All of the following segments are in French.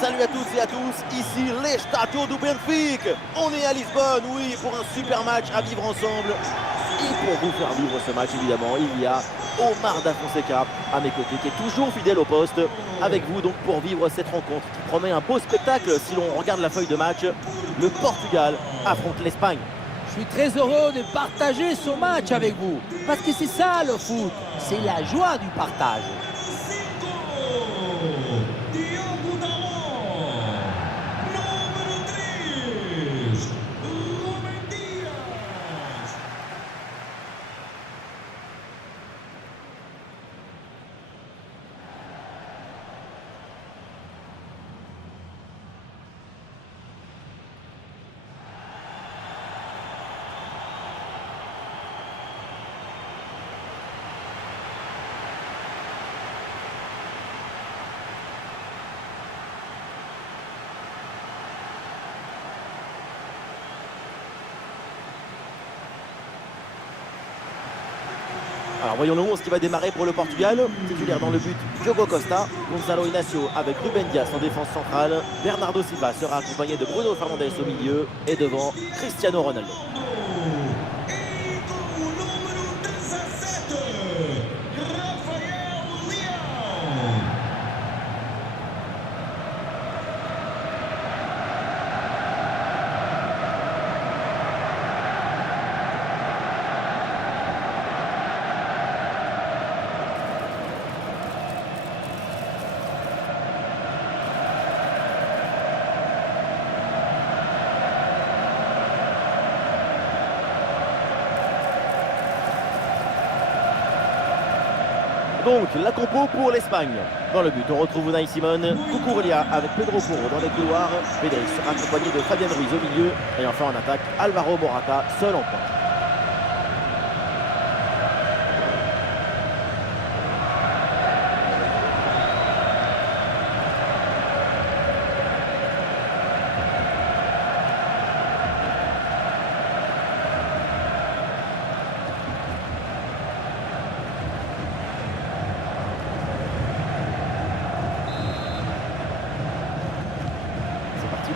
Salut à toutes et à tous, ici l'Estádio do Benfica. On est à Lisbonne, oui, pour un super match à vivre ensemble. Et pour vous faire vivre ce match, évidemment, il y a Omar Da Fonseca à mes côtés, qui est toujours fidèle au poste, avec vous donc pour vivre cette rencontre qui promet un beau spectacle. Si l'on regarde la feuille de match, le Portugal affronte l'Espagne. Je suis très heureux de partager ce match avec vous, parce que c'est ça le foot, c'est la joie du partage. Alors voyons le 11 qui va démarrer pour le Portugal. Titulaire dans le but, Diogo Costa, Gonçalo Inácio avec Ruben Dias en défense centrale. Bernardo Silva sera accompagné de Bruno Fernandes au milieu et devant Cristiano Ronaldo. Donc la compo pour l'Espagne. Dans le but, on retrouve Unai Simon, Cucurella avec Pedro Porro dans les couloirs. Pedri sera accompagné de Fabien Ruiz au milieu. Et enfin en attaque, Alvaro Morata seul en pointe.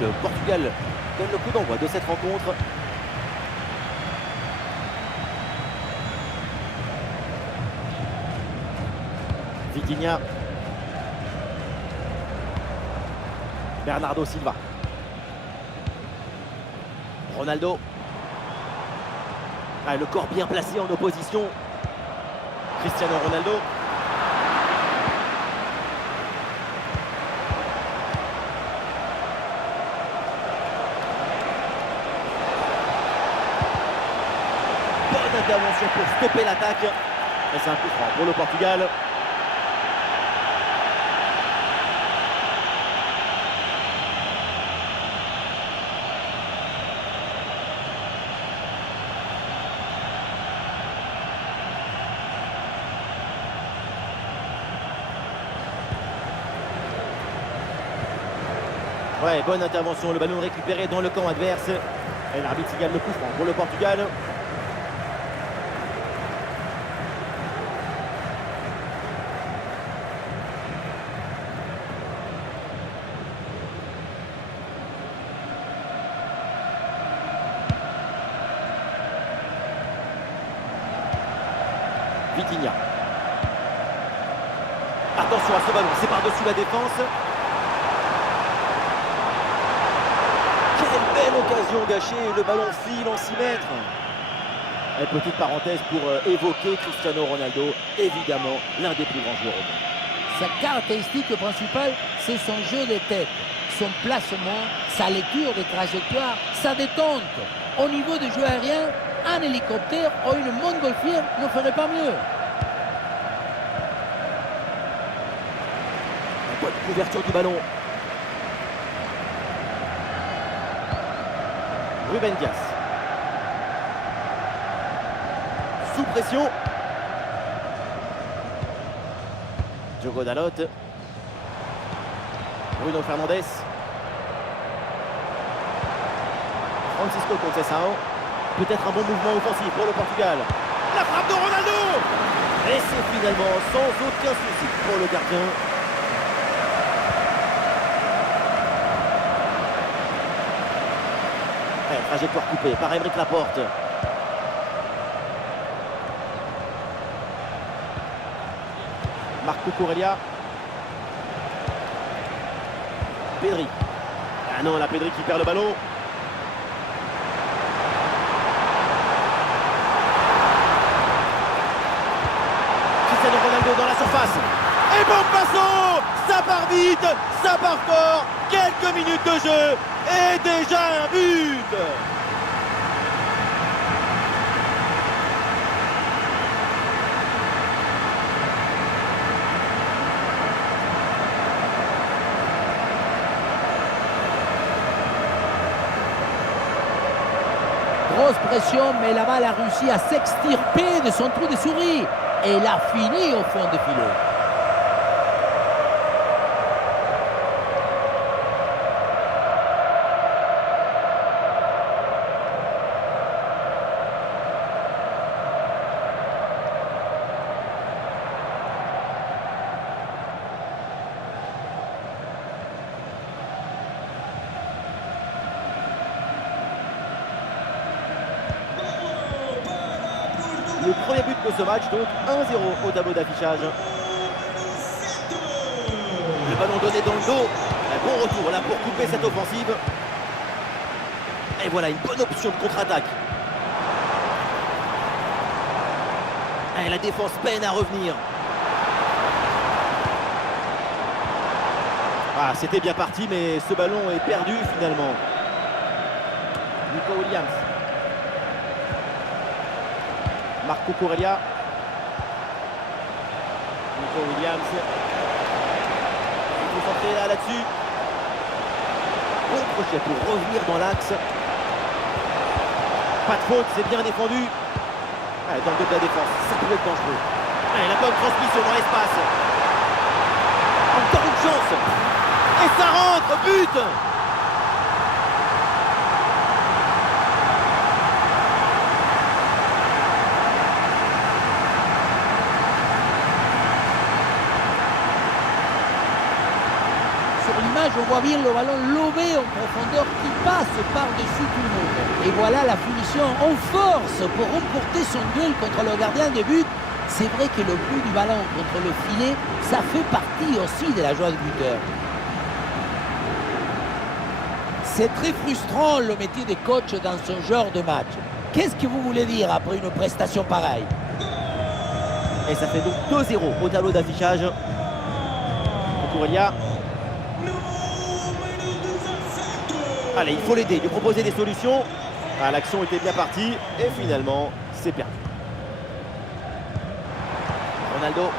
Le Portugal donne le coup d'envoi de cette rencontre. Vitinha. Bernardo Silva. Ronaldo. Ah, le corps bien placé en opposition. Cristiano Ronaldo. Intervention pour stopper l'attaque. Et c'est un coup franc pour le Portugal. Ouais, bonne intervention. Le ballon récupéré dans le camp adverse. Et l'arbitre signale le coup franc pour le Portugal. Vitinha. Attention à ce ballon, c'est par-dessus la défense. Quelle belle occasion gâchée, le ballon file en 6 mètres. Et petite parenthèse pour évoquer Cristiano Ronaldo, évidemment l'un des plus grands joueurs au monde. Sa caractéristique principale, c'est son jeu de tête, son placement, sa lecture de trajectoire, sa détente. Au niveau des jeux aériens, un hélicoptère ou une montgolfière ne ferait pas mieux. Bonne couverture du ballon. Ruben Dias. Sous pression. Diogo Dalot. Bruno Fernandes. Francisco Conceição. Peut-être un bon mouvement offensif pour le Portugal. La frappe de Ronaldo. Et c'est finalement sans aucun souci pour le gardien. trajectoire coupée par Aymeric Laporte. Marco Corellia. Pedri. Ah non, la Pedri qui perd le ballon. Cristiano Ronaldo dans la surface. Et bon passo. Ça part vite, ça part fort. Quelques minutes de jeu et déjà un but. Grosse pression, mais la balle a réussi à s'extirper de son trou de souris. Et elle a fini au fond de filet. Le premier but de ce match, donc 1-0 au tableau d'affichage. Le ballon donné dans le dos. Un bon retour là pour couper cette offensive. Et voilà une bonne option de contre-attaque. Et la défense peine à revenir. Ah, c'était bien parti, mais ce ballon est perdu finalement. Nico Williams. Marco Corellia. Nico Williams. Il faut centrer là-dessus. Bon crochet pour revenir dans l'axe. Pas de faute, c'est bien défendu. Allez, dans le dos de la défense, ça peut être dangereux. Allez, la bonne transmission dans l'espace. Encore une chance. Et ça rentre, but. On voit bien le ballon lobé en profondeur qui passe par-dessus tout le monde. Et voilà la finition en force pour remporter son duel contre le gardien de but. C'est vrai que le coup du ballon contre le filet, ça fait partie aussi de la joie du buteur. C'est très frustrant le métier de coach dans ce genre de match. Qu'est-ce que vous voulez dire après une prestation pareille? Et ça fait donc 2-0 au tableau d'affichage. Corellia. Allez, il faut l'aider, lui proposer des solutions. Ah, l'action était bien partie et finalement, c'est perdu. Ronaldo.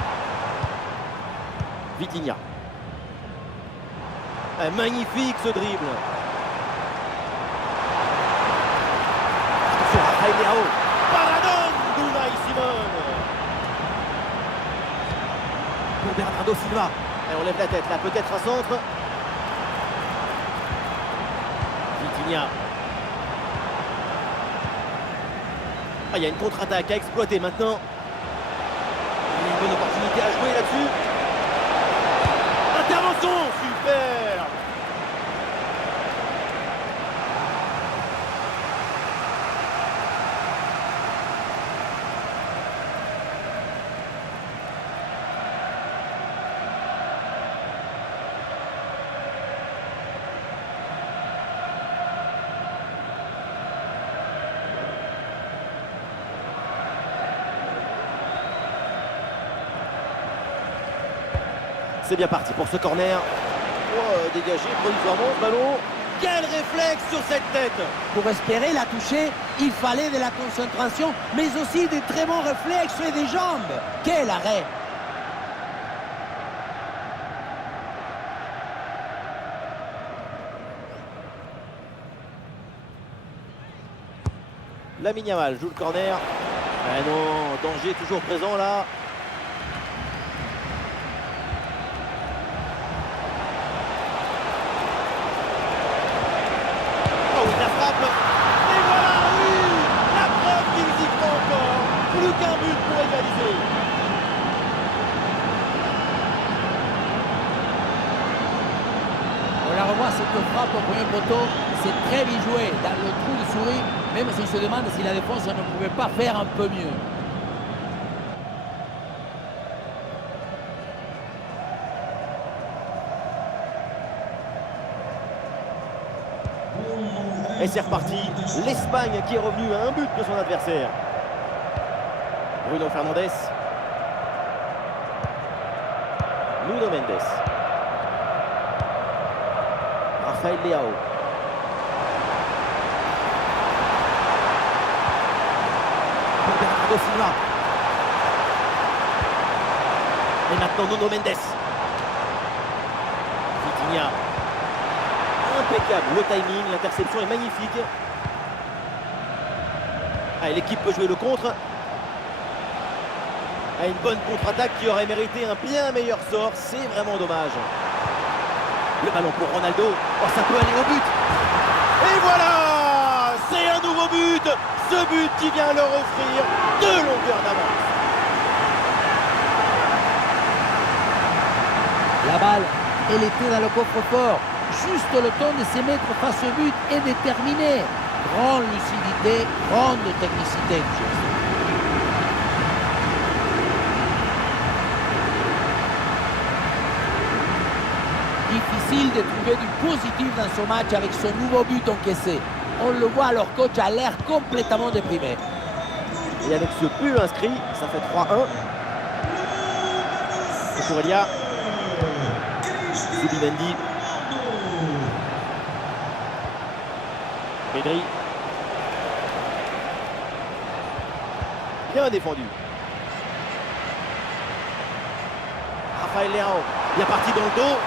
Vitinha. Magnifique ce dribble. Attention, Rafael Leao. Paradon d'Unai Simon. Pour Bernardo Silva. Et on lève la tête là, peut-être un centre. Ah, il y a une contre-attaque à exploiter maintenant. Il y a une bonne opportunité à jouer là-dessus. Intervention, super. C'est bien parti pour ce corner. Oh, dégagé provisoirement ce ballon. Quel réflexe sur cette tête! Pour espérer la toucher, il fallait de la concentration, mais aussi des très bons réflexes et des jambes. Quel arrêt! Lamine Yamal joue le corner. Ah non, danger toujours présent là. Et voilà, oui, la preuve qu'il s'y prend encore. Plus qu'un but pour égaliser. On l'a revoit cette frappe au premier poteau, c'est très bien joué dans le trou de souris, même si on se demande si la défense ne pouvait pas faire un peu mieux. Et c'est reparti. L'Espagne qui est revenue à un but de son adversaire. Bruno Fernandes. Nuno Mendes. Rafael Leao. Bernardo Silva. Et maintenant Nuno Mendes. Vitinha. Impeccable, le timing, l'interception est magnifique. Allez, l'équipe peut jouer le contre. Une bonne contre-attaque qui aurait mérité un bien meilleur sort, c'est vraiment dommage. Le ballon pour Ronaldo, oh, ça peut aller au but. Et voilà, c'est un nouveau but. Ce but qui vient leur offrir 2 longueurs d'avance. La balle, elle était dans le coffre-fort. Juste le temps de se mettre face au but et de terminer. Grande lucidité, grande technicité. Difficile de trouver du positif dans ce match avec ce nouveau but encaissé. On le voit, leur coach a l'air complètement déprimé. Et avec ce but inscrit, ça fait 3-1. Cucurella. Zubimendi. Pedri. Bien défendu. Rafael Leao. Bien parti dans le dos.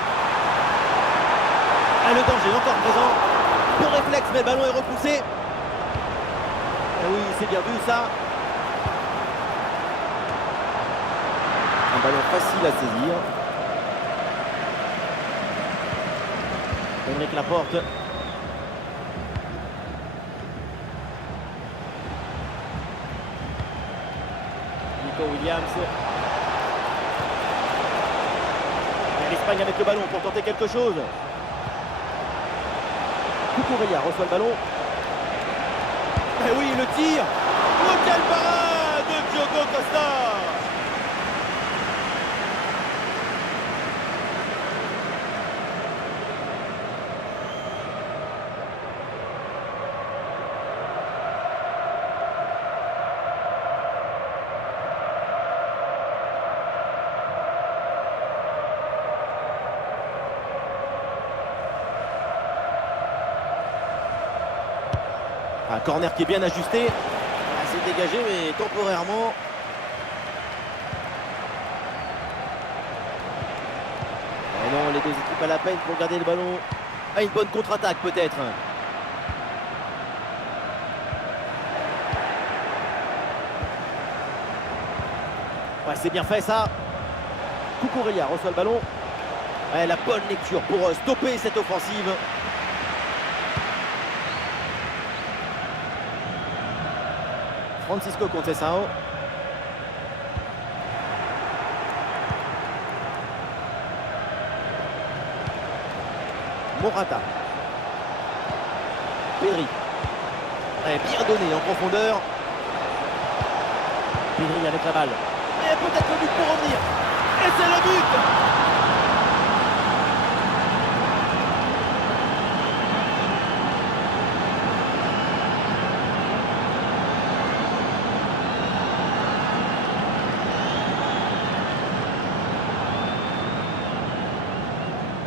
Et le danger encore présent. Bon réflexe, mais le ballon est repoussé. Et oui, c'est bien vu ça. Un ballon facile à saisir. Henrik Laporte. Nico Williams. L'Espagne avec le ballon pour tenter quelque chose. Cucurella reçoit le ballon. Et oui, le tir. Oh, quelle parade de Diogo Costa. Un corner qui est bien ajusté. C'est dégagé, mais temporairement. Oh non, les deux équipes à la peine pour garder le ballon. Ah, une bonne contre-attaque peut-être. Ouais, c'est bien fait ça. Cucurella reçoit le ballon. Ouais, la bonne lecture pour stopper cette offensive. Francisco Conceição. Morata. Pedri. Bien donné en profondeur. Pedri avec la balle. Et peut-être le but pour revenir. Et c'est le but.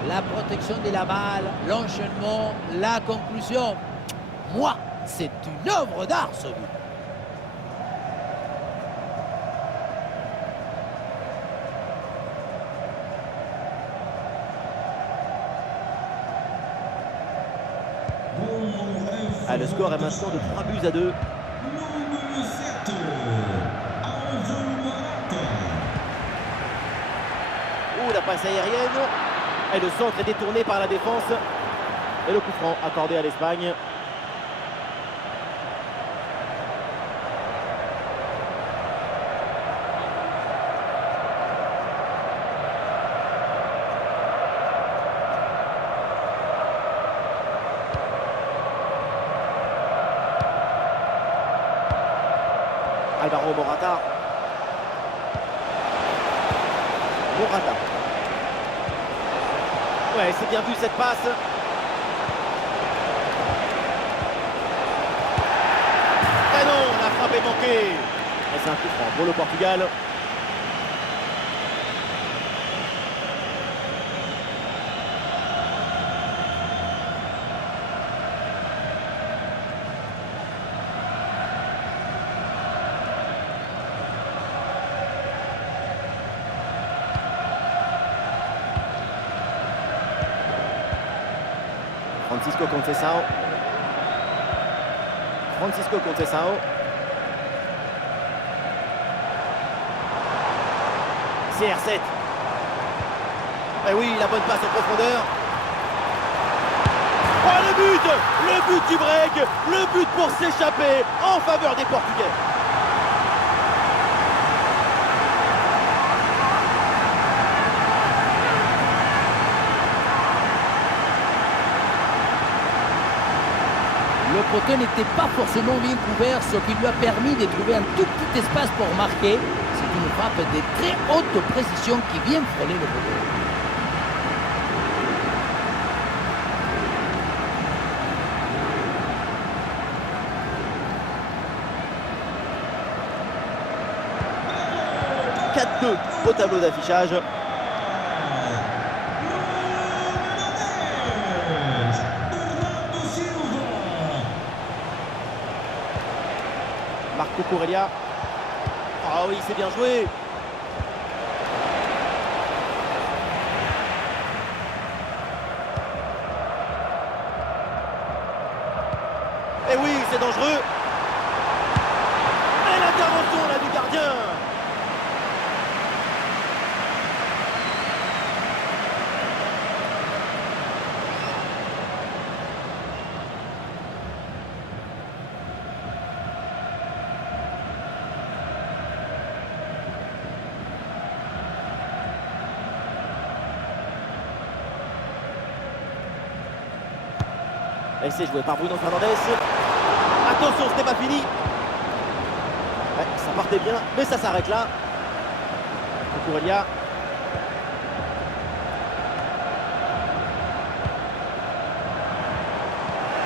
La protection de la balle, l'enchaînement, la conclusion. Moi, c'est une œuvre d'art ce but. Ah, le score est maintenant de 3-2. Oh, la passe aérienne. Et le centre est détourné par la défense. Et le coup franc accordé à l'Espagne. Alvaro Morata. Morata. Ouais, c'est bien vu cette passe. Eh non, la frappe est manquée. Et c'est un coup franc pour le Portugal. Francisco Conceição. Francisco Conceição. CR7. Eh oui, la bonne passe en profondeur. Oh, le but du break, le but pour s'échapper en faveur des Portugais. Le poteau n'était pas forcément bien couvert, ce qui lui a permis de trouver un tout petit espace pour marquer. C'est une frappe de très haute précision qui vient frôler le poteau. Au tableau d'affichage. Marco Cucurella. Ah oui, c'est bien joué. Et oui, c'est dangereux. Et l'intervention là du gardien. Et c'est joué par Bruno Fernandes. Attention, ce n'est pas fini. Ouais, ça partait bien, mais ça s'arrête là. Cucurella.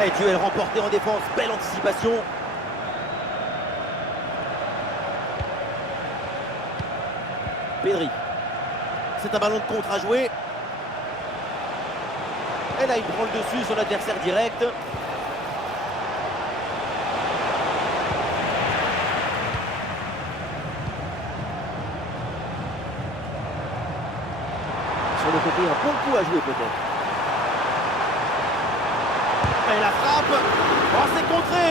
Et duel remporté en défense. Belle anticipation. Pedri. C'est un ballon de contre à jouer. Et là, il prend le dessus sur l'adversaire direct. Sur le côté, un bon coup à jouer peut-être. Et la frappe. Oh, c'est contré.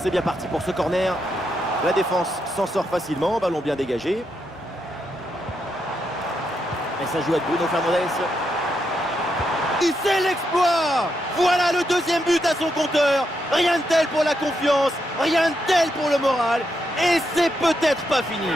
C'est bien parti pour ce corner. La défense s'en sort facilement, ballon bien dégagé. Et ça joue avec Bruno Fernandes. Il sait l'exploit. Voilà le deuxième but à son compteur. Rien de tel pour la confiance, rien de tel pour le moral. Et c'est peut-être pas fini.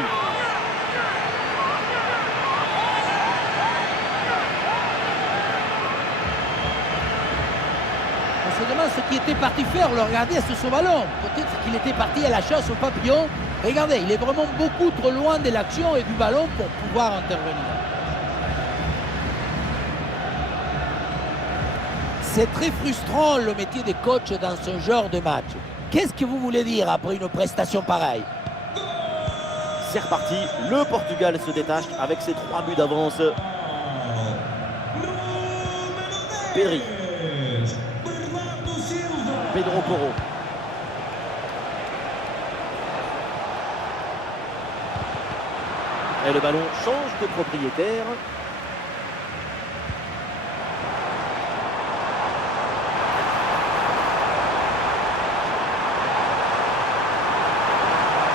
On se demande ce qui était parti faire, le regarder sur son ballon. Peut-être qu'il était parti à la chasse au papillon. Regardez, il est vraiment beaucoup trop loin de l'action et du ballon pour pouvoir intervenir. C'est très frustrant le métier de coach dans ce genre de match. Qu'est-ce que vous voulez dire après une prestation pareille? C'est reparti, le Portugal se détache avec ses 3 buts d'avance. Pedri. Pedro Porro. Et le ballon change de propriétaire.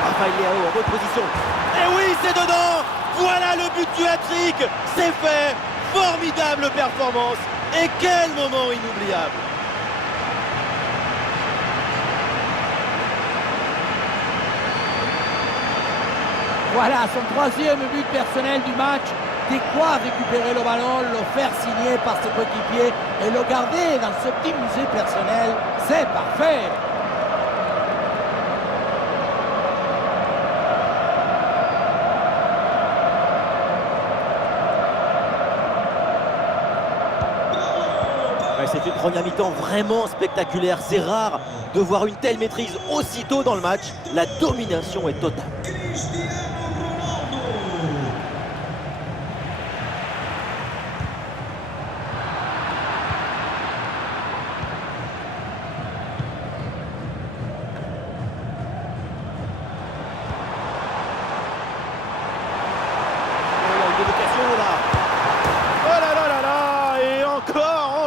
Rafael Leao en reposition. Et oui, c'est dedans. Voilà le but du hat-trick. C'est fait. Formidable performance. Et quel moment inoubliable! Voilà son troisième but personnel du match. De quoi récupérer le ballon, le faire signer par ses coéquipiers et le garder dans ce petit musée personnel. C'est parfait! C'est une première mi-temps vraiment spectaculaire. C'est rare de voir une telle maîtrise aussitôt dans le match. La domination est totale.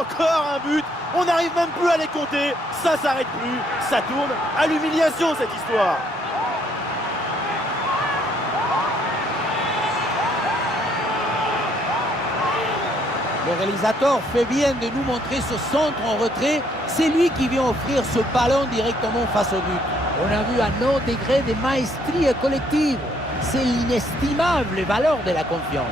Encore un but, on n'arrive même plus à les compter, ça s'arrête plus, ça tourne à l'humiliation cette histoire. Le réalisateur fait bien de nous montrer ce centre en retrait, c'est lui qui vient offrir ce ballon directement face au but. On a vu un autre degré de maestrie collective, c'est l'inestimable valeur de la confiance.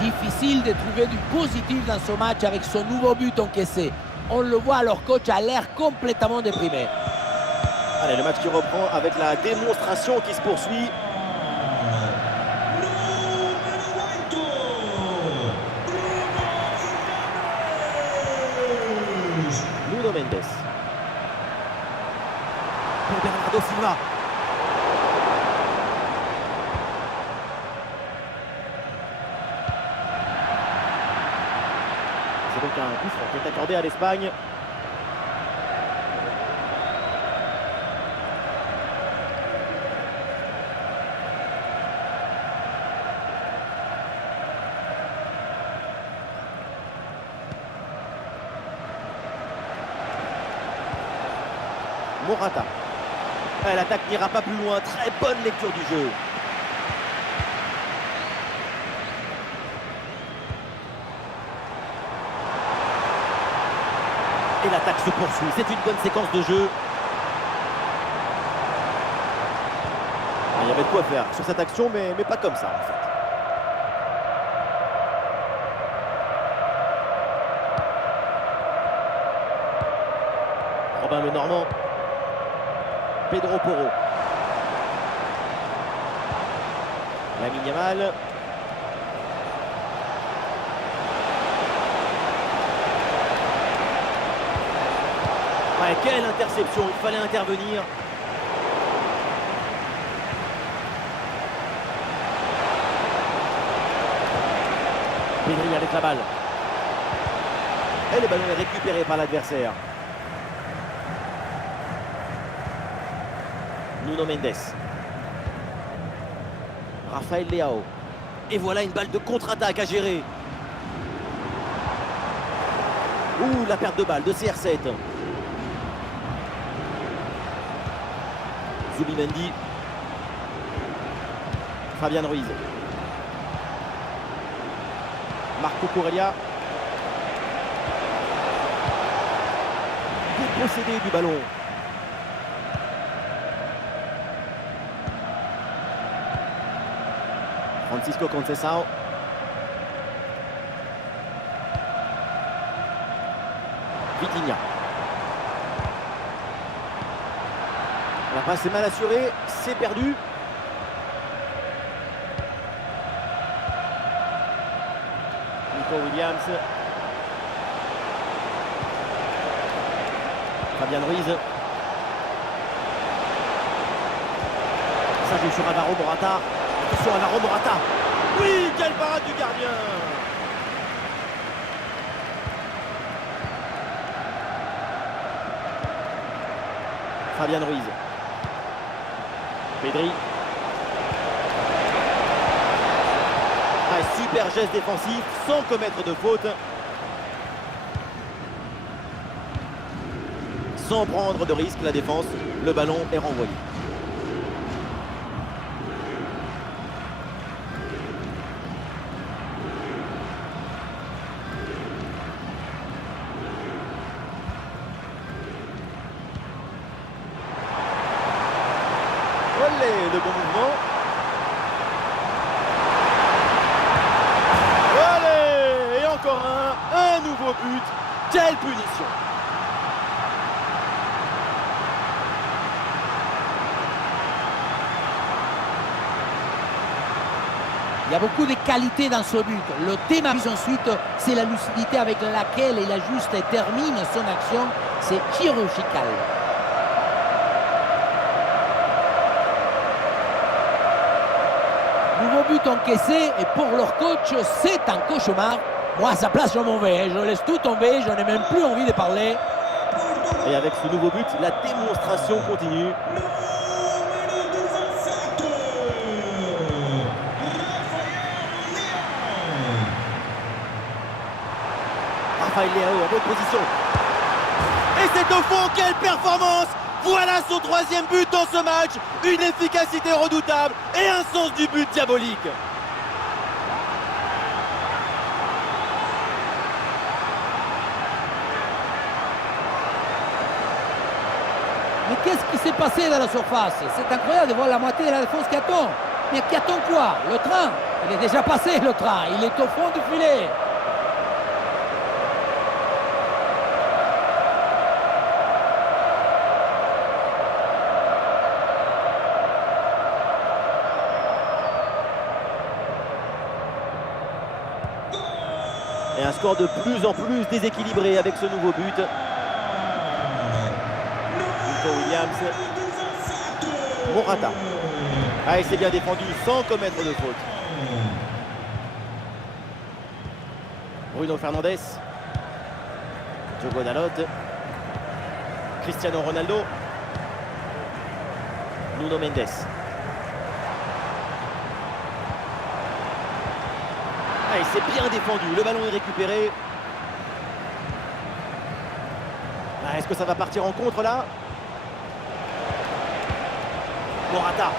Difficile de trouver du positif dans ce match avec son nouveau but encaissé. On le voit, leur coach a l'air complètement déprimé. Allez, le match qui reprend avec la démonstration qui se poursuit. Nuno Mendes. Pour Bernardo Silva. C'est donc un coup franc qui est accordé à l'Espagne. Morata. L'attaque n'ira pas plus loin. Très bonne lecture du jeu. Et l'attaque se poursuit. C'est une bonne séquence de jeu. Il y avait de quoi faire sur cette action, mais pas comme ça en fait. Robin Le Normand. Pedro Porro. Lamine Yamal. Ouais, quelle interception, il fallait intervenir. Pedri avec la balle. Et le ballon est récupéré par l'adversaire. Nuno Mendes. Rafael Leao. Et voilà une balle de contre-attaque à gérer. Ouh, la perte de balle de CR7. Zubimendi. Fabian Ruiz. Marco Correa. Dépossédé du ballon. Francisco Conceição. Vitinha. La passe est mal assurée, c'est perdu. Nico Williams. Fabian Ruiz. Ça joue sur Alvaro Morata. Attention, Alvaro Morata. Oui, quelle parade du gardien. Fabian Ruiz. Pedri. Un super geste défensif sans commettre de faute. Sans prendre de risque, la défense. Le ballon est renvoyé. Olé, le bon mouvement. Allez, et encore un nouveau but. Quelle punition! Il y a beaucoup de qualité dans ce but. Le thème ensuite, c'est la lucidité avec laquelle il ajuste et termine son action. C'est chirurgical. Nouveau but encaissé et pour leur coach, c'est un cauchemar. Moi, à sa place, je m'en vais. Je laisse tout tomber. Je n'ai même plus envie de parler. Et avec ce nouveau but, la démonstration continue. Rafael Leao en bonne position. Et c'est au fond, quelle performance! Voilà son 3e but dans ce match. Une efficacité redoutable et un sens du but diabolique. Mais qu'est-ce qui s'est passé dans la surface? C'est incroyable de voir la moitié de la défense qui attend. Mais qui attend quoi? Le train? Il est déjà passé, le train. Il est au fond du filet. Et un score de plus en plus déséquilibré avec ce nouveau but. Nico Williams. Morata. Ah, il s'est bien défendu sans commettre de faute. Bruno Fernandes. Diogo Dalot. Cristiano Ronaldo. Nuno Mendes. Ah, il s'est bien défendu, le ballon est récupéré. Ah, est-ce que ça va partir en contre là? Morata.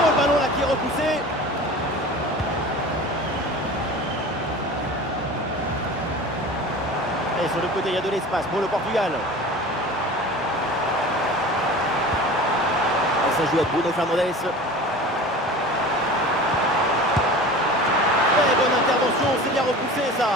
Oh, le ballon là qui est repoussé. Et sur le côté, il y a de l'espace pour le Portugal. Ça joue à Bruno Fernandes. Très bonne intervention, c'est bien repoussé ça.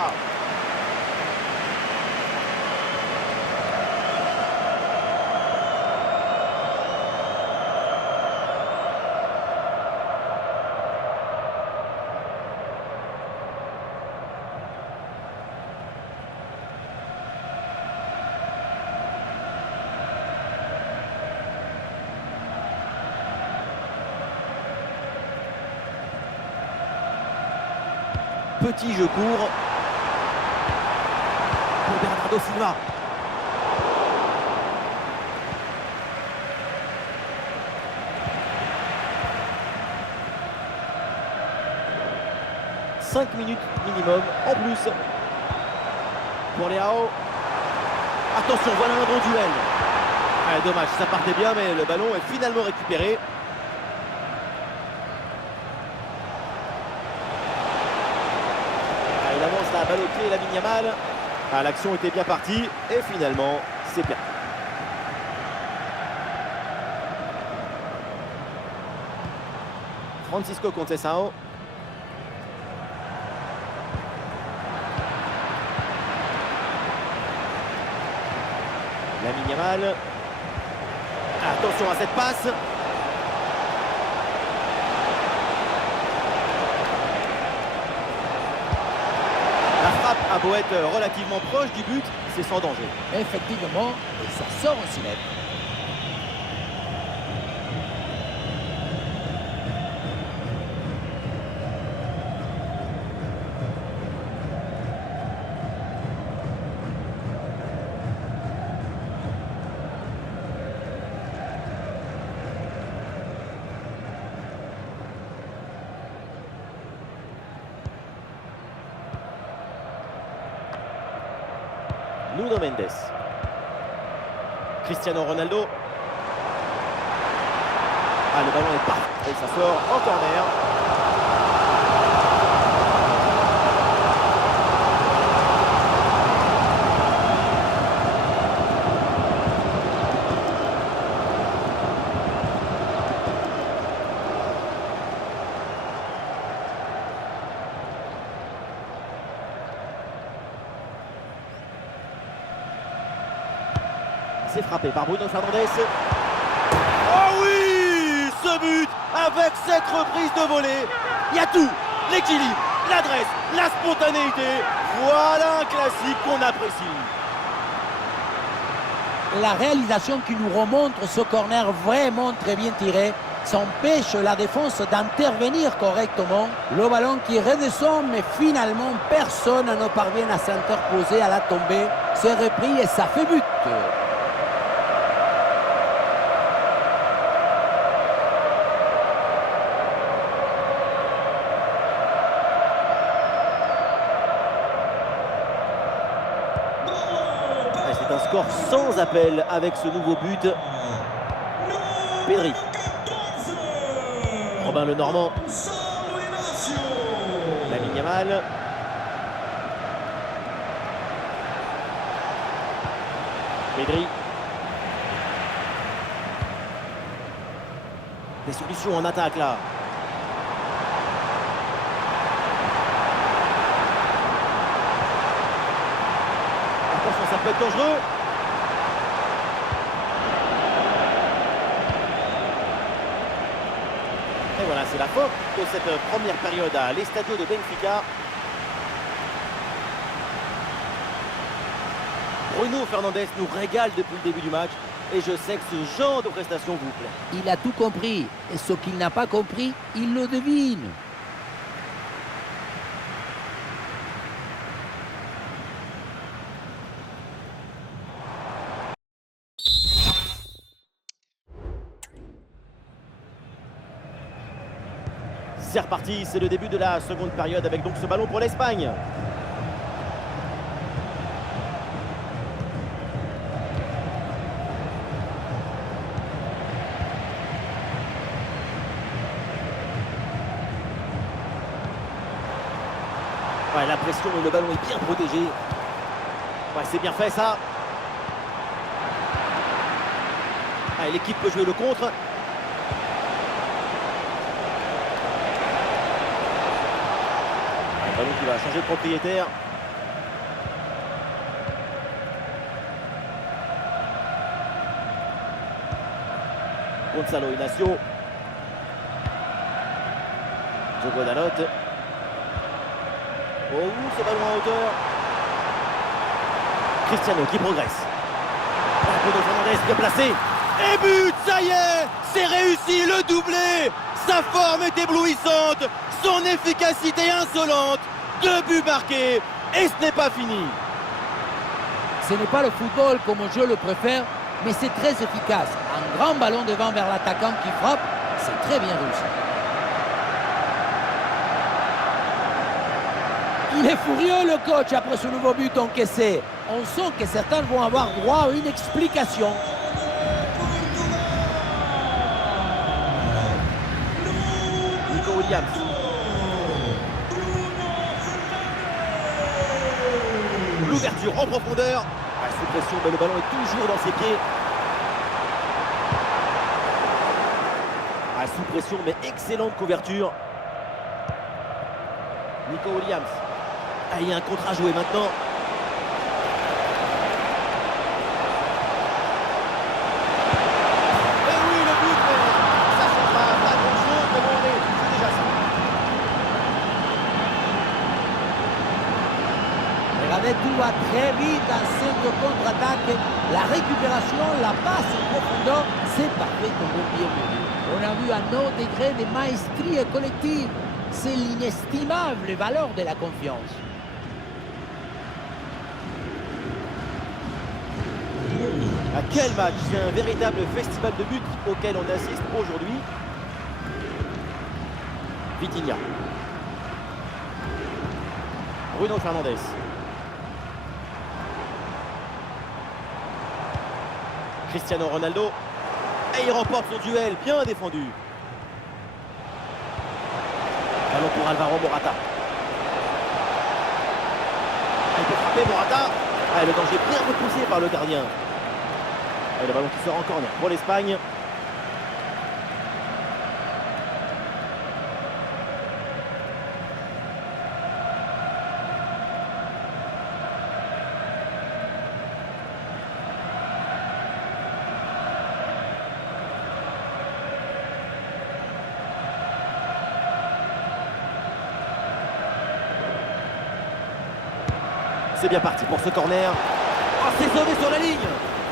Petit jeu court pour Bernardo Silva. « 5 minutes minimum en plus pour Leao. Attention, voilà un bon duel. Ah, dommage, ça partait bien, mais le ballon est finalement récupéré. Il avance là, balle au pied, Lamine Yamal. Ah, l'action était bien partie et finalement, c'est perdu. Francisco Conceição. Lamine Yamal. Attention à cette passe. La frappe a beau être relativement proche du but, c'est sans danger. Effectivement, et ça sort aussi net. Nuno Mendes. Cristiano Ronaldo. Ah, le ballon est parti et ça sort en corner. c'est frappé par Bruno Fernandes. Oh oui, ce but avec cette reprise de volée. Il y a tout, l'équilibre, l'adresse, la spontanéité. Voilà un classique qu'on apprécie. La réalisation qui nous remontre ce corner vraiment très bien tiré, ça empêche la défense d'intervenir correctement. Le ballon qui redescend, mais finalement personne ne parvient à s'interposer à la tombée. C'est repris et ça fait but. C'est un score sans appel avec ce nouveau but. Pedri. Robin Le Normand. Lamine Yamal. Pedri. Des solutions en attaque là. Attention, ça peut être dangereux. Et voilà, c'est la fin de cette première période à l'Estadio de Benfica. Bruno Fernandes nous régale depuis le début du match et je sais que ce genre de prestation vous plaît. Il a tout compris et ce qu'il n'a pas compris, il le devine. C'est reparti, c'est le début de la seconde période avec donc ce ballon pour l'Espagne. Ouais, la pression, le ballon est bien protégé. Ouais, c'est bien fait ça. Ouais, l'équipe peut jouer le contre. Ballon qui va changer de propriétaire. Gonzalo Inacio. Diogo Dalot. Oh, ce ballon en hauteur. Cristiano qui progresse. Bruno Fernandes bien placé. Et but, ça y est, c'est réussi, le doublé. Sa forme est éblouissante, son efficacité insolente. 2 buts marqués et ce n'est pas fini. Ce n'est pas le football comme je le préfère, mais c'est très efficace. Un grand ballon devant vers l'attaquant qui frappe, c'est très bien réussi. Il est furieux le coach après ce nouveau but encaissé. On sent que certains vont avoir droit à une explication. Nico Williams. L'ouverture en profondeur. Sous pression, mais le ballon est toujours dans ses pieds. Sous pression, mais excellente couverture. Nico Williams. Il y a un contre à jouer maintenant. Et oui, le but, mais ça change pas grand-chose, mais bon, allez, c'est déjà ça. Regardez, tout va très vite dans cette contre-attaque. La récupération, la passe en profondeur, c'est parfait comme bienvenu. On a vu un haut degré de maestrie collective. C'est l'inestimable valeur de la confiance. Quel match! C'est un véritable festival de buts auquel on assiste aujourd'hui. Vitinha. Bruno Fernandes. Cristiano Ronaldo. Et il remporte son duel, bien défendu. Ballon pour Alvaro Morata. Il peut frapper Morata. Le danger bien repoussé par le gardien. Et le ballon qui sort en corner pour l'Espagne. C'est bien parti pour ce corner. Oh, c'est sauvé sur la ligne.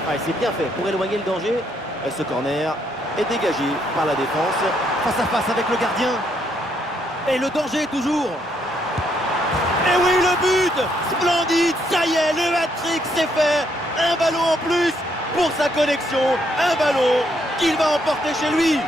Ouais, c'est bien fait pour éloigner le danger. Et ce corner est dégagé par la défense. Face à face avec le gardien. Et le danger toujours. Et oui, le but. Splendide, ça y est, le hat-trick c'est fait. Un ballon en plus pour sa connexion. Un ballon qu'il va emporter chez lui.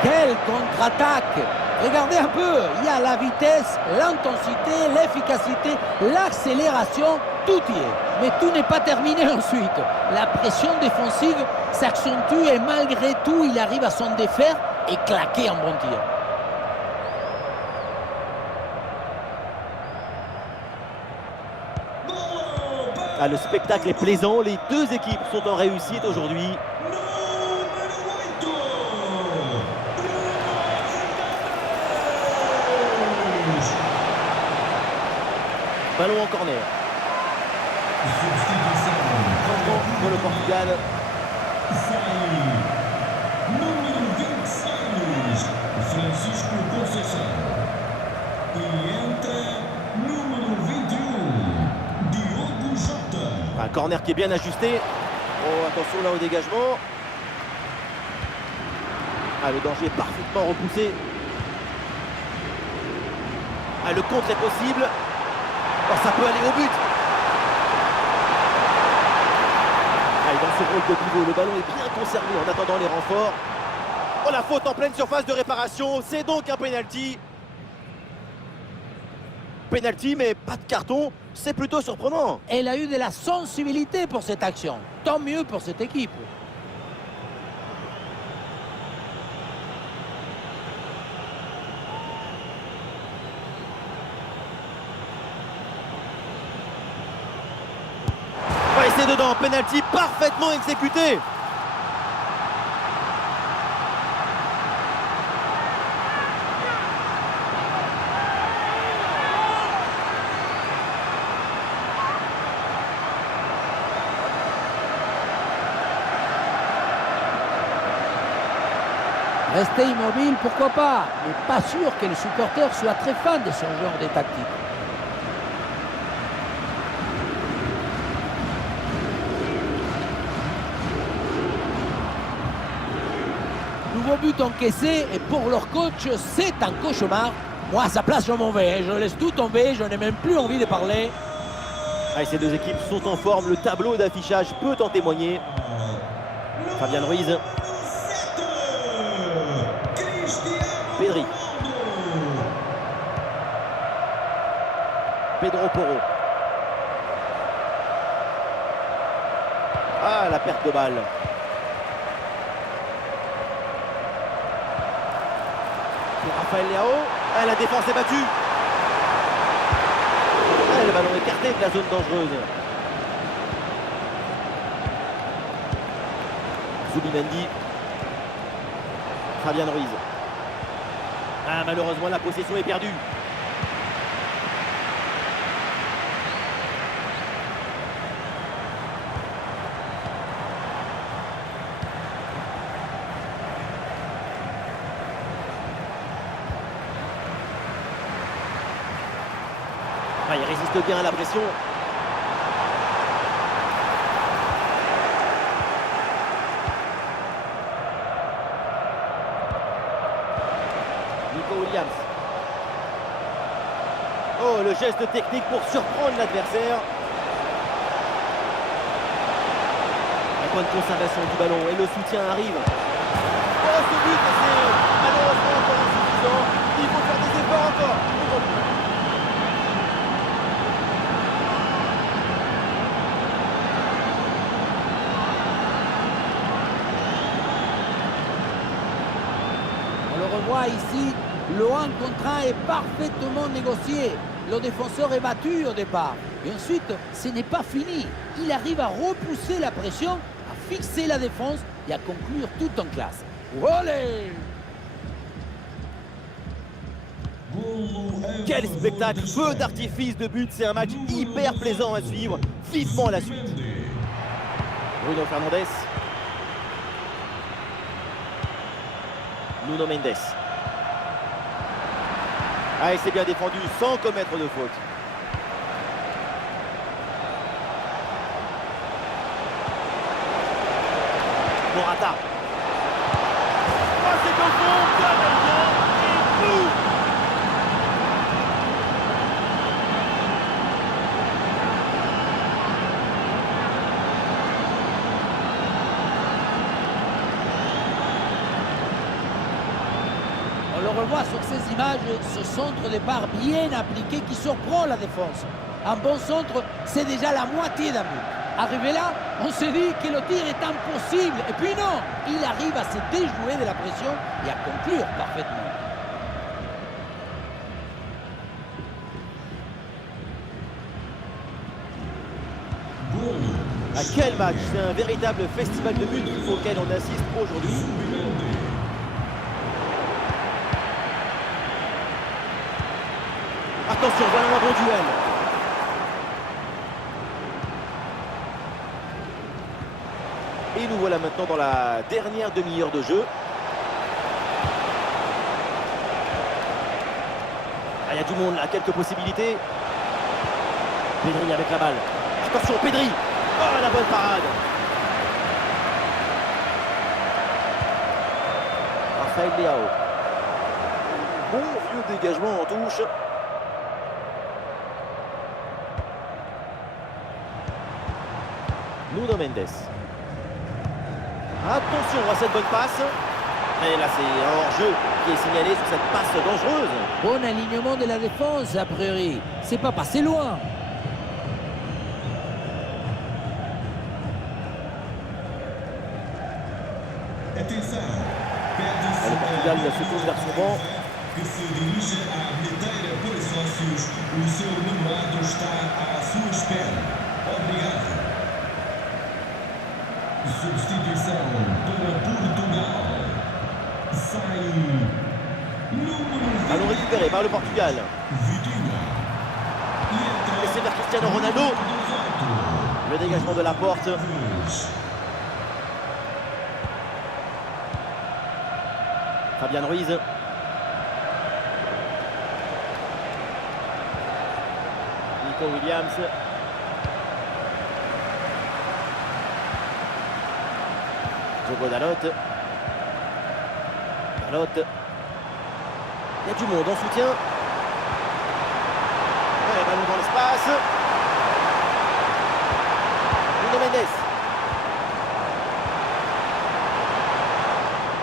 Quelle contre-attaque! Regardez un peu, il y a la vitesse, l'intensité, l'efficacité, l'accélération, tout y est. Mais tout n'est pas terminé ensuite. La pression défensive s'accentue et malgré tout, il arrive à s'en défaire et claquer un bon tir. Ah, le spectacle est plaisant, les deux équipes sont en réussite aujourd'hui. Ballon en corner. Changement pour le Portugal. Francisco Conceição. E entra número 21, Diogo Jota. Un corner qui est bien ajusté. Oh, attention là au dégagement. Ah, le danger est parfaitement repoussé. Ah, le contre est possible. Oh, ça peut aller au but. Ah, et dans ce rôle de pivot, le ballon est bien conservé en attendant les renforts. Oh, la faute en pleine surface de réparation. C'est donc un penalty. Penalty, mais pas de carton. C'est plutôt surprenant. Elle a eu de la sensibilité pour cette action. Tant mieux pour cette équipe. Ouais, c'est dedans. Penalty parfaitement exécuté. Rester immobile, pourquoi pas, mais pas sûr que les supporters soient très fans de ce genre de tactique. Nouveau but encaissé et pour leur coach, c'est un cauchemar. Moi, à sa place, je m'en vais. Je laisse tout tomber, je n'ai même plus envie de parler. Allez, ces deux équipes sont en forme. Le tableau d'affichage peut en témoigner. Fabian Ruiz. Pedri. Pedro Porro. Ah, la perte de balle. Pour Rafael Leao. Ah, la défense est battue. Ah, le ballon écarté de la zone dangereuse. Zubimendi. Fabian Ruiz. Ah, malheureusement, la possession est perdue. Ah, il résiste bien à la pression. Nico Williams. Oh, le geste technique pour surprendre l'adversaire. La bonne conservation du ballon et le soutien arrive. Oh, ce but, c'est malheureusement encore insuffisant. Il faut faire des efforts encore. On le revoit ici, le 1 contre 1 est parfaitement négocié. Le défenseur est battu au départ. Et ensuite, ce n'est pas fini. Il arrive à repousser la pression, à fixer la défense et à conclure tout en classe. Olé! Quel spectacle, feu d'artifice de but, c'est un match hyper plaisant à suivre. Vivement la suite. Bruno Fernandes. Nuno Mendes. Ah, et c'est bien défendu sans commettre de faute. Morata. Oh, c'est au fond, gardien et but. On le revoit sur ces images, ce centre de part bien appliqué qui surprend la défense. Un bon centre, c'est déjà la moitié d'un but. Arrivé là, on se dit que le tir est impossible. Et puis non, il arrive à se déjouer de la pression et à conclure parfaitement. À quel match! C'est un véritable festival de buts auquel on assiste aujourd'hui. Attention, voilà un bon duel. Et nous voilà maintenant dans la dernière demi-heure de jeu. Ah, il y a du monde là, quelques possibilités. Pedri avec la balle. Attention, Pedri. Oh, la bonne parade. Rafael Leao. Bon vieux dégagement en touche. Nuno Mendes. Attention à cette bonne passe. Et là, c'est un hors-jeu qui est signalé sur cette passe dangereuse. Bon alignement de la défense, a priori. C'est pas passé loin. Le Portugal il se tourne vers son banc. Que se dirige à bilheteira para sócios, o seu namorado está à sua espera. Obrigado. Substituição para Portugal. Sai número Ballon récupéré par le Portugal. Vitinha. Et c'est vers Cristiano Ronaldo. Le dégagement de la porte. Fabian Ruiz. Nico Williams. Diogo Dalot. Dalot. Il y a du monde en soutien. Ouais, ballon dans l'espace. Nuno Mendes.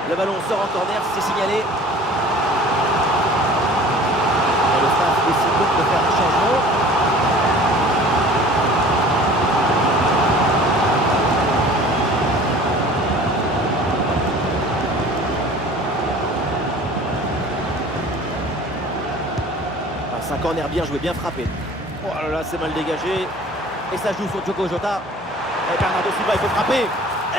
Le ballon sort en corner, c'est signalé. Et le staff décide donc de faire un changement. Ah, c'est un corner bien joué, bien frappé. Oh là là, c'est mal dégagé. Et ça joue sur Diogo Jota. Et Bernardo Silva, il faut frapper.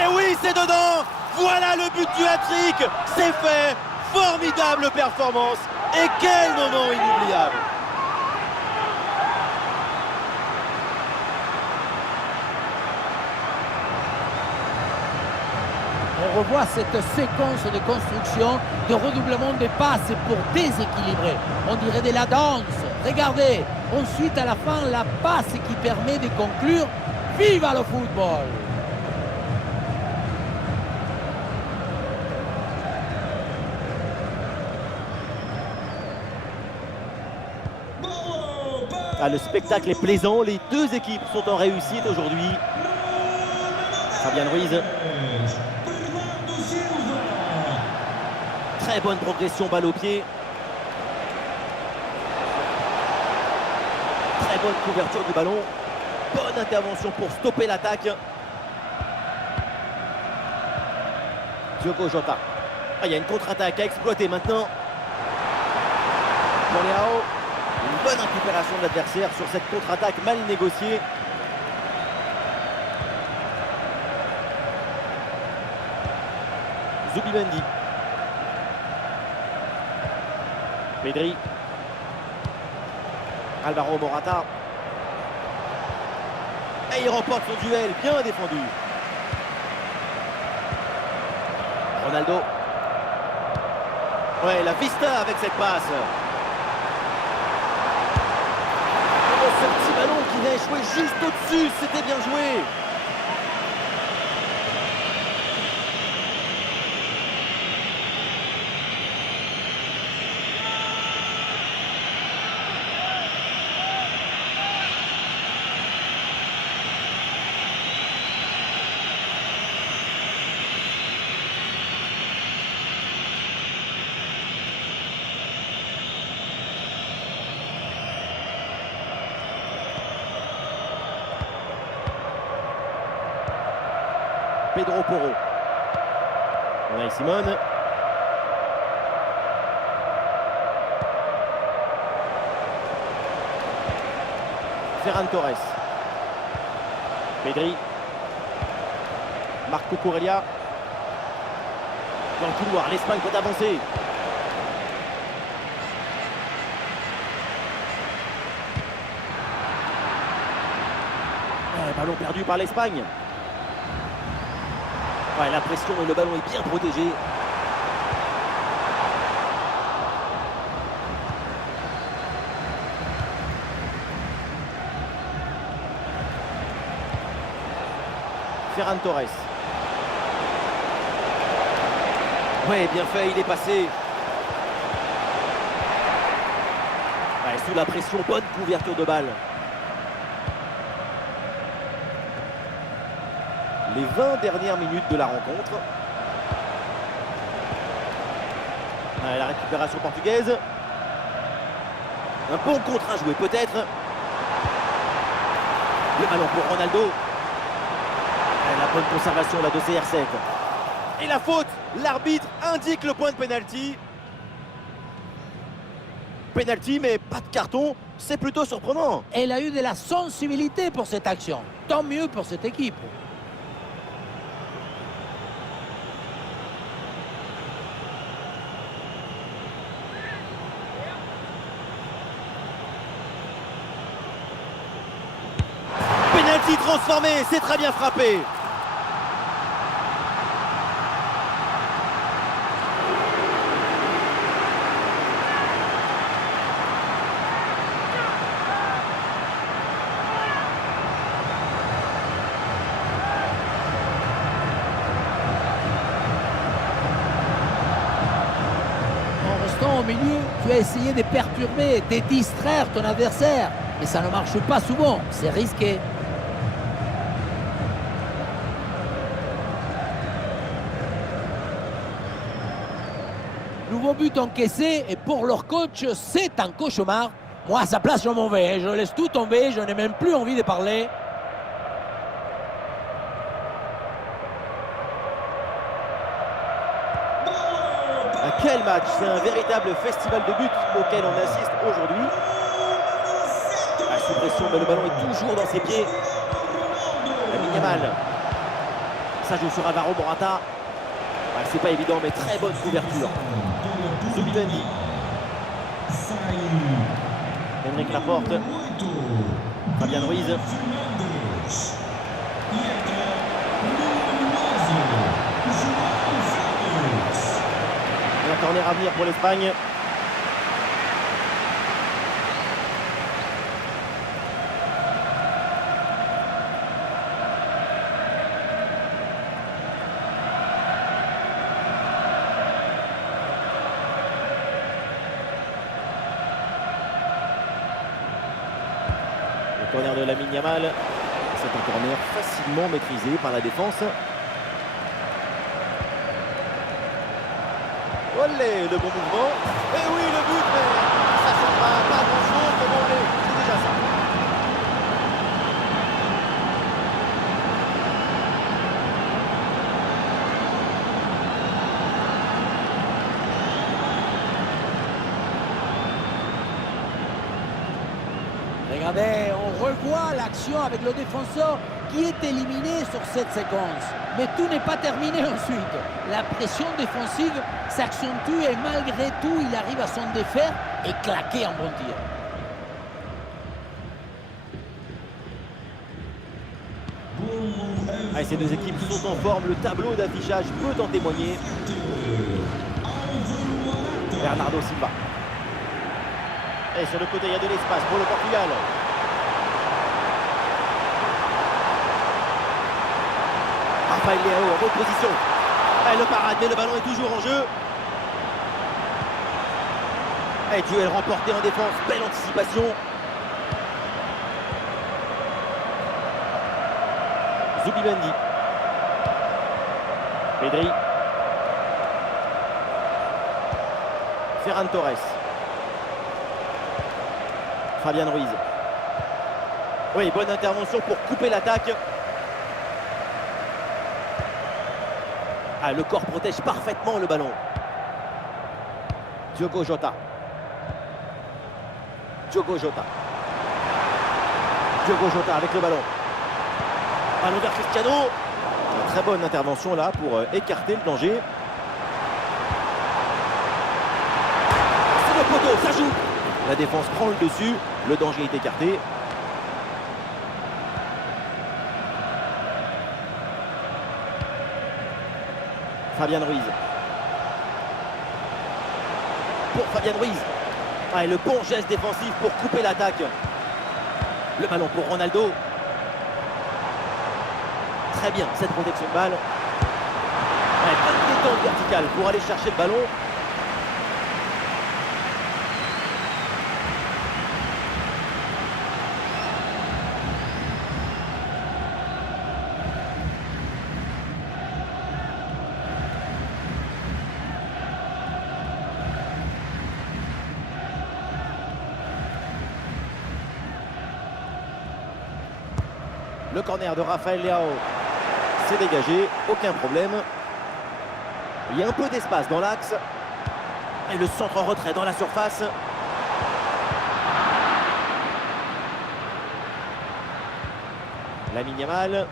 Et oui, c'est dedans. Voilà le but du hat-trick. C'est fait. Formidable performance. Et quel moment inoubliable. On revoit cette séquence de construction, de redoublement de passes pour déséquilibrer. On dirait de la danse. Regardez. Ensuite, à la fin, la passe qui permet de conclure. Viva le football! Ah, le spectacle est plaisant. Les deux équipes sont en réussite aujourd'hui. Fabian Ruiz. Très bonne progression, balle au pied. Très bonne couverture du ballon. Bonne intervention pour stopper l'attaque. Diogo Jota. Ah, il y a une contre-attaque à exploiter maintenant. Leao. Une bonne récupération de l'adversaire sur cette contre-attaque mal négociée. Zubimendi. Pedri. Alvaro Morata. Et il remporte son duel, bien défendu. Ronaldo. Ouais, la vista avec cette passe. Oh, ce petit ballon qui vient échouer juste au-dessus, c'était bien joué. Pedro Porro. Unai Simon. Ferran Torres. Pedri. Marco Corellia. Dans le couloir, l'Espagne peut avancer. Ballon perdu par l'Espagne. Ouais, la pression et le ballon est bien protégé. Ferran Torres. Ouais, bien fait, il est passé. Ouais, sous la pression, bonne couverture de balle. Les 20 dernières minutes de la rencontre. Ouais, la récupération portugaise. Un bon contre à jouer peut-être. Le ballon pour Ronaldo. Ouais, la bonne conservation là de CR7. Et la faute, l'arbitre indique le point de pénalty. Pénalty mais pas de carton, c'est plutôt surprenant. Elle a eu de la sensibilité pour cette action. Tant mieux pour cette équipe. Penalty transformé, c'est très bien frappé. En restant au milieu, tu as essayé de perturber, de distraire ton adversaire. Mais ça ne marche pas souvent, c'est risqué. Nouveau but encaissé et pour leur coach, c'est un cauchemar. Moi, à sa place, je m'en vais. Je laisse tout tomber, je n'ai même plus envie de parler. Quel match! C'est un véritable festival de buts auquel on assiste aujourd'hui. Sous pression, mais le ballon est toujours dans ses pieds. Lamine Yamal. Ça joue sur Alvaro Morata. C'est pas évident, mais très bonne couverture. Zubimendi. Henrik Laporte. Fabian Ruiz. Un corner à venir pour l'Espagne. Le corner de Lamine Yamal. C'est un corner facilement maîtrisé par la défense. Olé, le bon mouvement. Et oui, le but, mais ça ne sert pas grand-chose, mais bon, allez, c'est déjà ça. Regardez, on revoit l'action avec le défenseur qui est éliminé sur cette séquence. Mais tout n'est pas terminé ensuite. La pression défensive s'accentue et malgré tout, il arrive à s'en défaire et claquer un bon tir. Allez, ces deux équipes sont en forme, le tableau d'affichage peut en témoigner. Bernardo Silva. Et sur le côté, il y a de l'espace pour le Portugal. Rafael Leao en bonne position. Et le parade, mais le ballon est toujours en jeu. Et duel remporté en défense, belle anticipation. Zubimendi. Pedri. Ferran Torres. Fabian Ruiz. Oui, bonne intervention pour couper l'attaque. Ah, le corps protège parfaitement le ballon. Diogo Jota. Diogo Jota. Diogo Jota avec le ballon. Ballon vers Cristiano. Une très bonne intervention là pour écarter le danger. C'est le poteau, ça joue. La défense prend le dessus. Le danger est écarté. Fabian Ruiz. Pour Fabian Ruiz. Ah, et le bon geste défensif pour couper l'attaque. Le ballon pour Ronaldo. Très bien cette protection de balle. Ouais, bonne détente verticale pour aller chercher le ballon. Le corner de Rafael Leao s'est dégagé, aucun problème. Il y a un peu d'espace dans l'axe. Et le centre en retrait dans la surface. Lamine Yamal.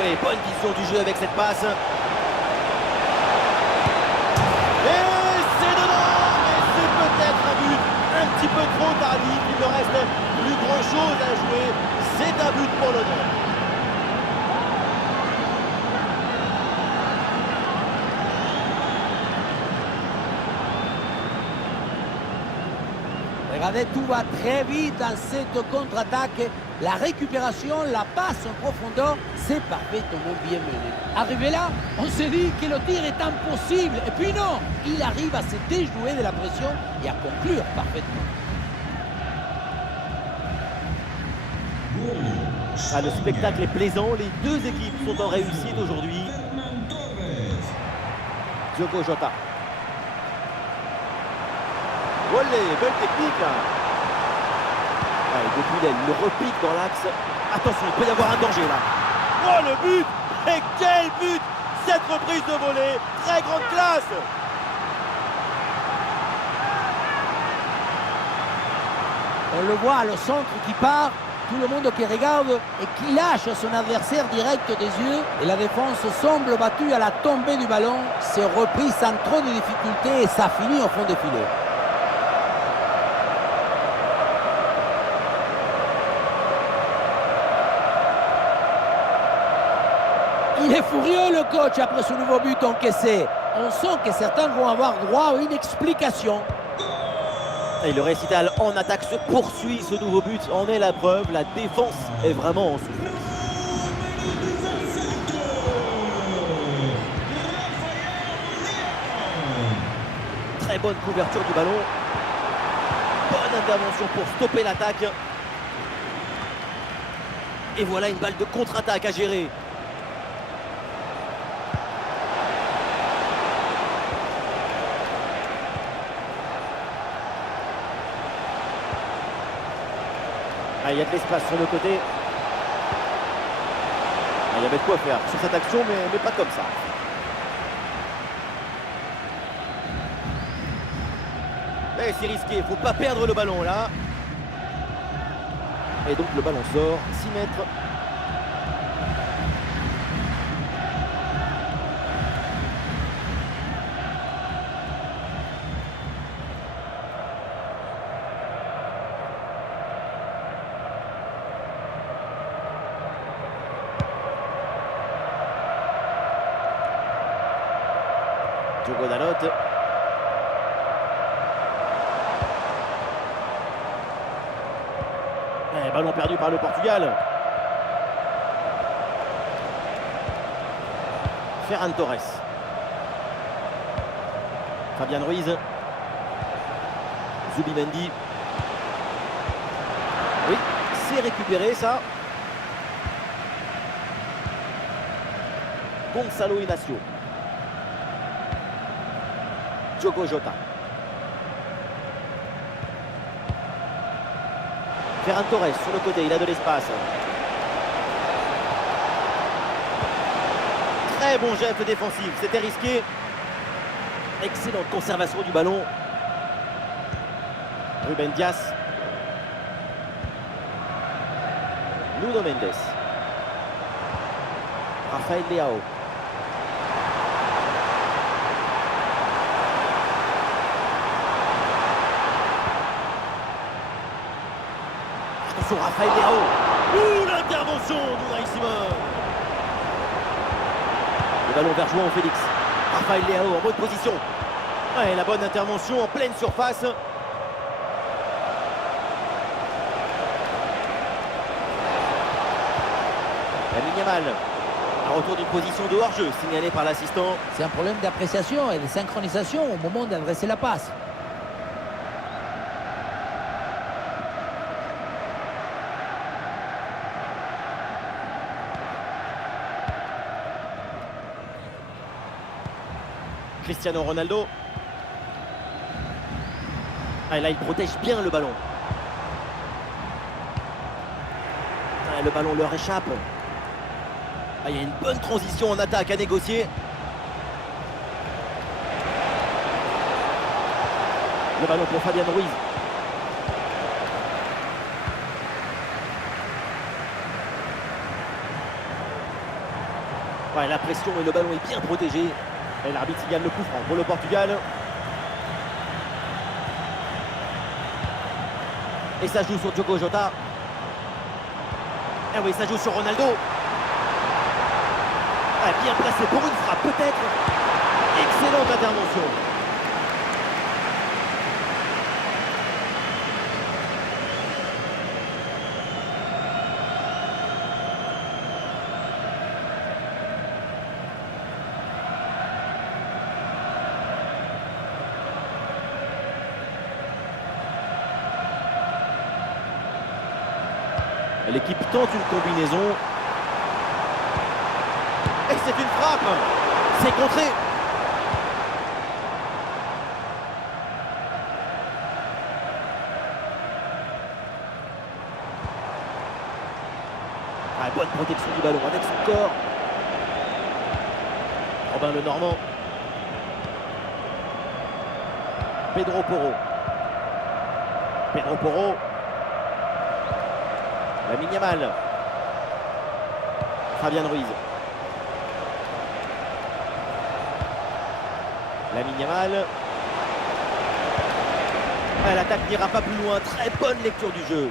Oui, bonne vision du jeu avec cette passe. Et c'est dedans, mais c'est peut-être un but un petit peu trop tardif. Il ne reste plus grand chose à jouer. C'est un but pour l'honneur. Regardez, tout va très vite dans cette contre-attaque. La récupération, la passe en profondeur, c'est parfaitement bien mené. Arrivé là, on s'est dit que le tir est impossible. Et puis non, il arrive à se déjouer de la pression et à conclure parfaitement. Ah, le spectacle est plaisant. Les deux équipes sont en réussite aujourd'hui. Diogo Jota. Olé, belle technique là. Allez, depuis l'aile, il repique dans l'axe. Attention, il peut y avoir un danger là. Oh le but! Et quel but! Cette reprise de volée, très grande classe! On le voit, le centre qui part, tout le monde qui regarde et qui lâche son adversaire direct des yeux. Et la défense semble battue à la tombée du ballon. C'est repris sans trop de difficultés et ça finit au fond des filets. Il est furieux le coach après ce nouveau but encaissé. On sent que certains vont avoir droit à une explication. Et le récital en attaque se poursuit, ce nouveau but en est la preuve, la défense est vraiment en souffrance. Très bonne couverture du ballon. Bonne intervention pour stopper l'attaque. Et voilà une balle de contre-attaque à gérer. Ah, il y a de l'espace sur le côté. Ah, il y avait de quoi faire sur cette action, mais pas comme ça. Et c'est risqué, il ne faut pas perdre le ballon là. Et donc le ballon sort, 6 mètres. Diogo Dalot. Ballon perdu par le Portugal. Ferran Torres. Fabian Ruiz. Zubimendi. Oui, c'est récupéré ça. Gonçalo Inacio. Diogo Jota. Ferran Torres sur le côté, il a de l'espace. Très bon geste défensif, c'était risqué. Excellente conservation du ballon. Ruben Dias. Nuno Mendes. Rafael Leao. Attention, Rafael Leao. Ouh, l'intervention d'Unai Simon. Le ballon vers João Félix. Rafael Leao en bonne position. Ouais, la bonne intervention en pleine surface. Lamine Yamal. Un retour d'une position de hors-jeu signalé par l'assistant. C'est un problème d'appréciation et de synchronisation au moment d'adresser la passe. Cristiano Ronaldo. Ah, là, il protège bien le ballon. Ah, le ballon leur échappe. Ah, il y a une bonne transition en attaque à négocier. Le ballon pour Fabian Ruiz. Ouais, la pression et le ballon est bien protégé. Et l'arbitre gagne le coup franc pour le Portugal. Et ça joue sur Diogo Jota. Ah oui, ça joue sur Ronaldo. Ah, bien placé pour une frappe, peut-être. Excellente intervention. L'équipe tente une combinaison. Et c'est une frappe. C'est contré. Ah, bonne protection du ballon avec son corps. Robin Le Normand. Pedro Porro. Pedro Porro. Lamine Yamal. Fabian Ruiz. Lamine Yamal. Ouais, l'attaque n'ira pas plus loin. Très bonne lecture du jeu.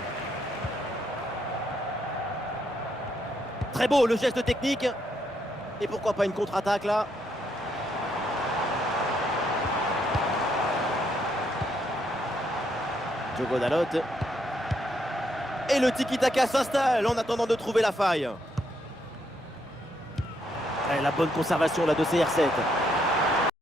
Très beau le geste technique. Et pourquoi pas une contre-attaque là. Diogo Dalot. Et le tiki-taka s'installe en attendant de trouver la faille. Et la bonne conservation là de CR7.